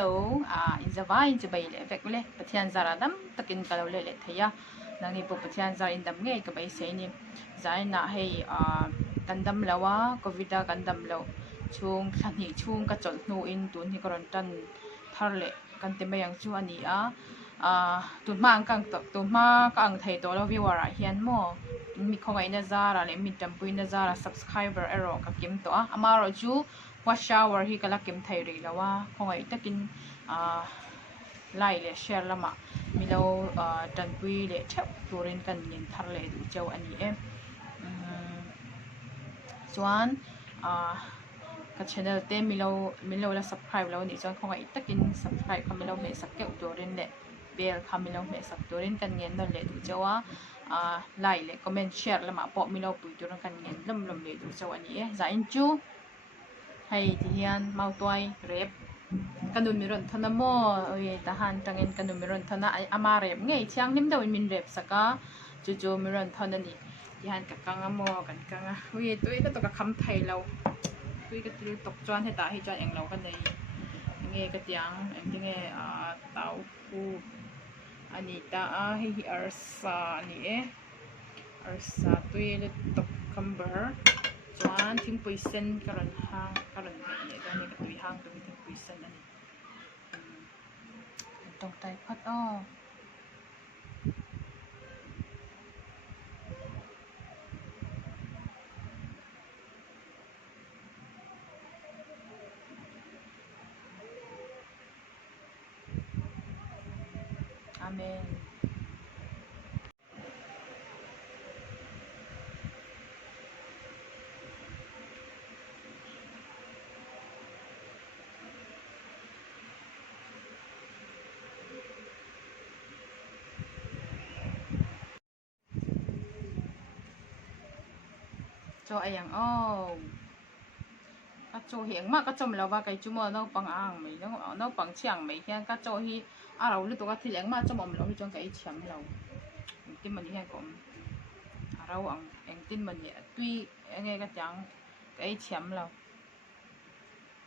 hello in zava in zubai le vek le pathian zara dam takin kalau le le thaya nangi po pathian zara in dam nge ka bai sei ni zai na hei kandam lawa covida kandam lo chung thani chung ka chol nu in tun hi koron tan thar le kan te mayang chu ani tu ma ang kang tu ma ka ang thei to lo viewer a hian mo mi khongai na zara le mi tampui na zara subscriber ero ka kim to amaro chu wa shower hi kala kim thei ri lawa khongai takin like le share lama milo tampui le thep turin kan nin thar le du chau ani em chuan ka channel te milo la subscribe lo ni chuan khongai takin subscribe ka milo me sak keu turin le bell kha milo me sak turin kan ngen no le du chawa like le comment share lama po milo pui turin kan ngen lom le du chaw ani e za in chu hay ti hian mau toy rep kanun miron thana mo oi ta han tangin kanun miron thana ama rep ngei chiang nim dawin min rep saka chu miron thana ni ti han ka kanga mo kan kanga oi toi ka to ka kham thai lo tui ka til tok chuan heta hi chuan englo kan nei nge ka tiang eng nge tau pu ani ta hi arsa ani e arsa tui le tok kamber chuan thing poison karon hang karon ne ga ne ka tui hang tu thing poison ani tong tai phat amen cho ayang các chỗ hiện mà các chỗ mình vào cái chú mà nó bằng ang mấy nó bằng chiang mấy cái các chỗ hi lâu lúc đó thì lẽ mà cho mình lâu trong cái chấm lâu tin mình hiện cũng lâu anh tin mình tuy nghe cái chẳng cái chấm lâu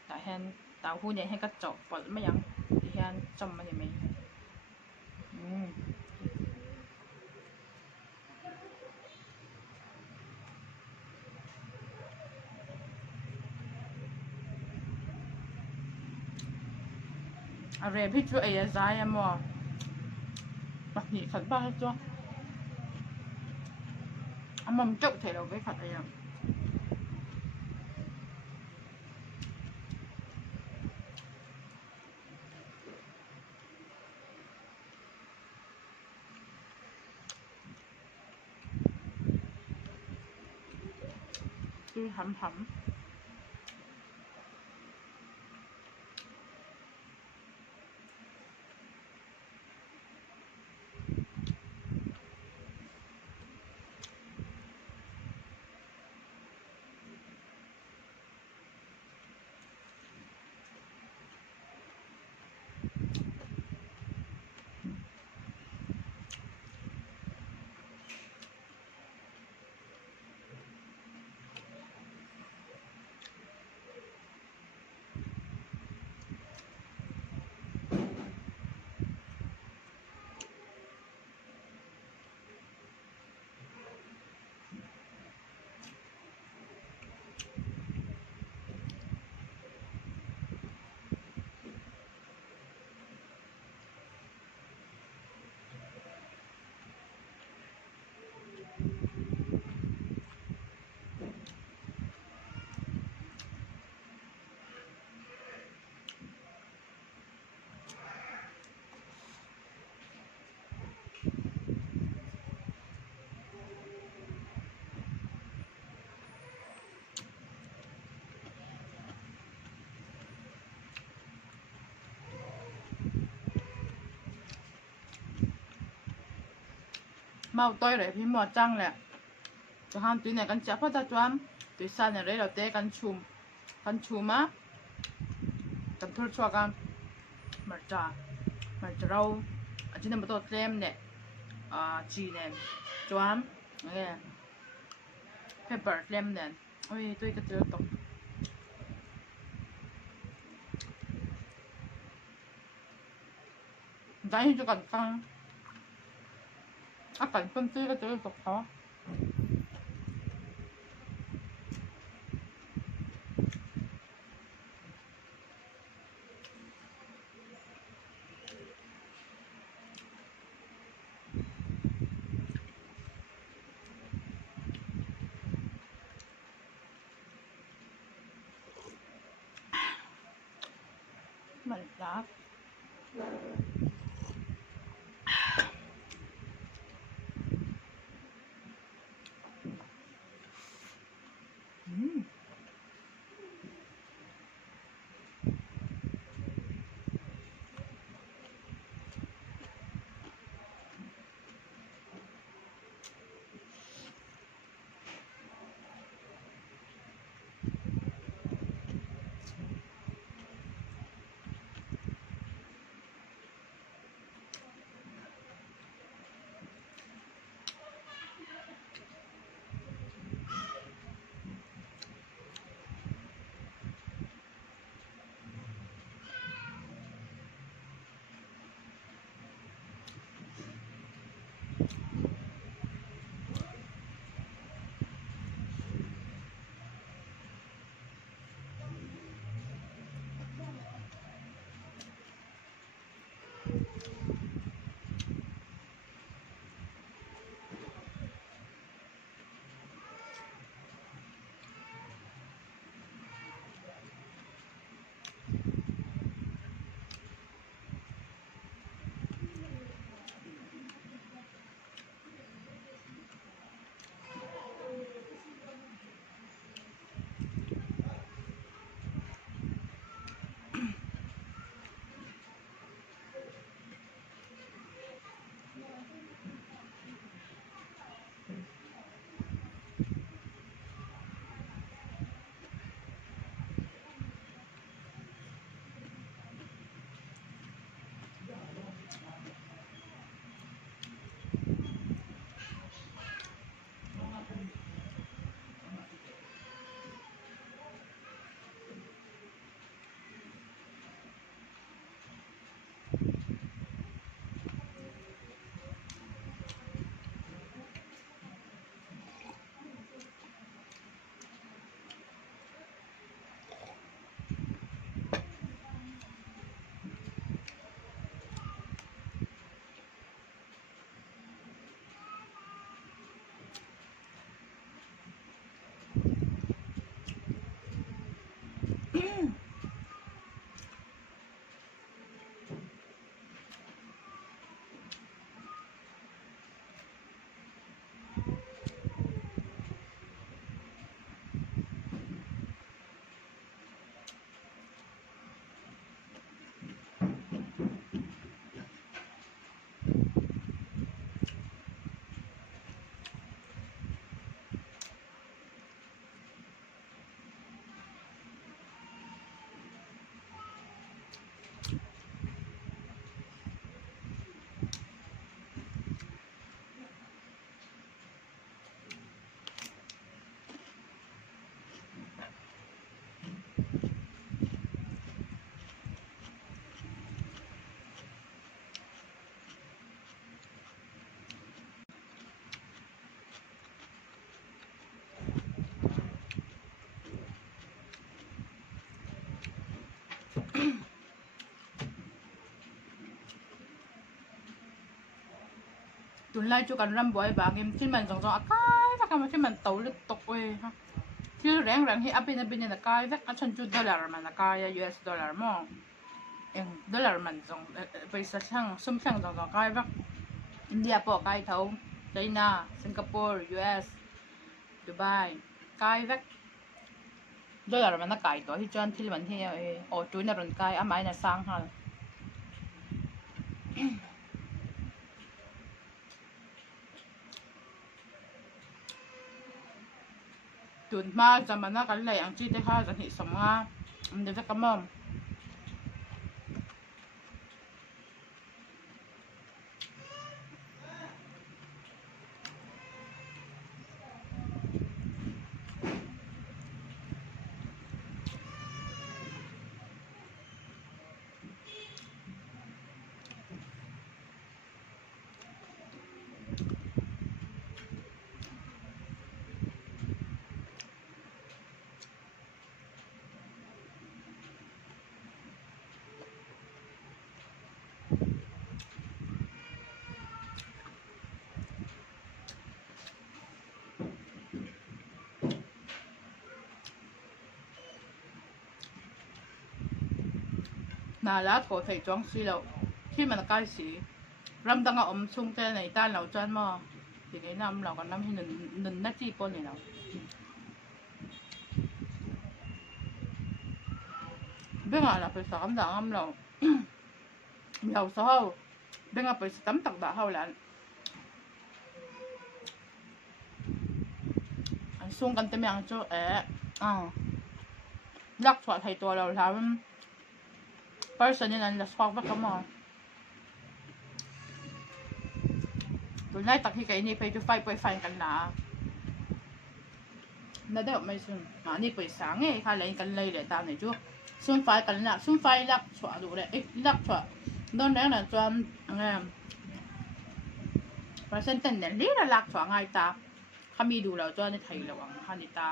tại hiện tàu hu nhảy hay các chỗ bật mấy yang thì hiện trong mình mấy rồi biết chú ấy dài em mà bật nhị thật ba hết chưa mầm chậu thể đầu với phật ấy tôi hầm mau tôi rồi phim mò trăng lẹ cho ham túi này căn chả phát ra cho túi xa này đấy là té căn chùm á căn thua cho căn mặt trà rau ở trên này một kem nè chỉ nè cho ham nghe pepper kem nè ôi tôi cái thứ tốt dahil juga kang akan penting ka tuloy ko. Mantap. Tuần lai chú cần răm bội bạn em trên mình dòng cái và cái mà trên mình tàu lít tục ơi ha chứ ráng ráng hi apin là cái vắt ở chân chú dollar mà là cái US dollar mà em dollar mình dòng bây giờ sang xung sang dòng cái vắt India bỏ cái thấu China Singapore US Dubai cái vắt dollar mà nó cái đó thì chân thì mình thì ở chú này rồi cái à máy là sang ha tuần mà giờ mà nó cái này ăn chi thế ha giờ thì sống ha để cho cảm ơn nà lá thổ thầy chóng xí lâu khi mà cái xí ram đang ở xung thế này ta lâu chân mà thì cái năm lâu còn năm thì nền nát chi con này nào biết là phải sắm đã âm lâu lâu sau biết là phải sắm tặng đã hậu là xungกันเต็มอย่างจู่ลักษณะไทยตัวเราทำ person นี่นั่นละสปอร์ตว่าก็มาตัวนี้ตักที่ไกนี่ไปจะไฟไปไฟกันนะนั่นเดี๋ยวไม่ซึ่งนี่ไปสั่งไงค่ะเล่นกันเลยเลยตามนี่จู่ซึ่งไฟกันละซึ่งไฟลักษณะดูเลยลักษณะโดนแล้วนะจวนperson เต็มเนี่ยนี่ละลักษณะไงตาเขามีดูเราจวนในไทยระวังค่ะนี่ตา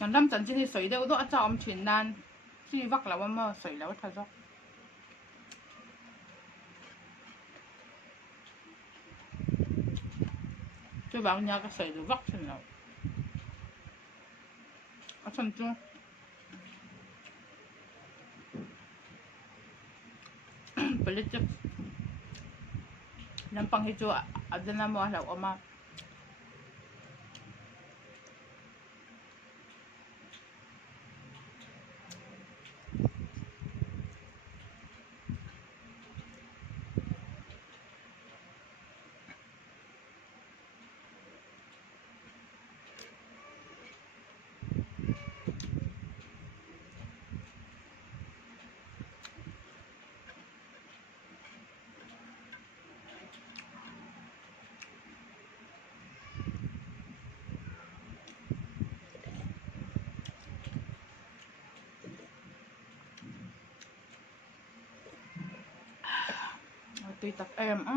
人諗陣先啲水都好多一浸咁全爛，先屈流啊嘛，水流太多。最晚有個水就屈全流，一陣鐘，不你只，人幫佢做啊，陣那麼流啊嘛。Tùy tập em á.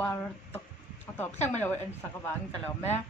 qua tập tập sang mà lâu anh sao các bạn cái lâu mẹ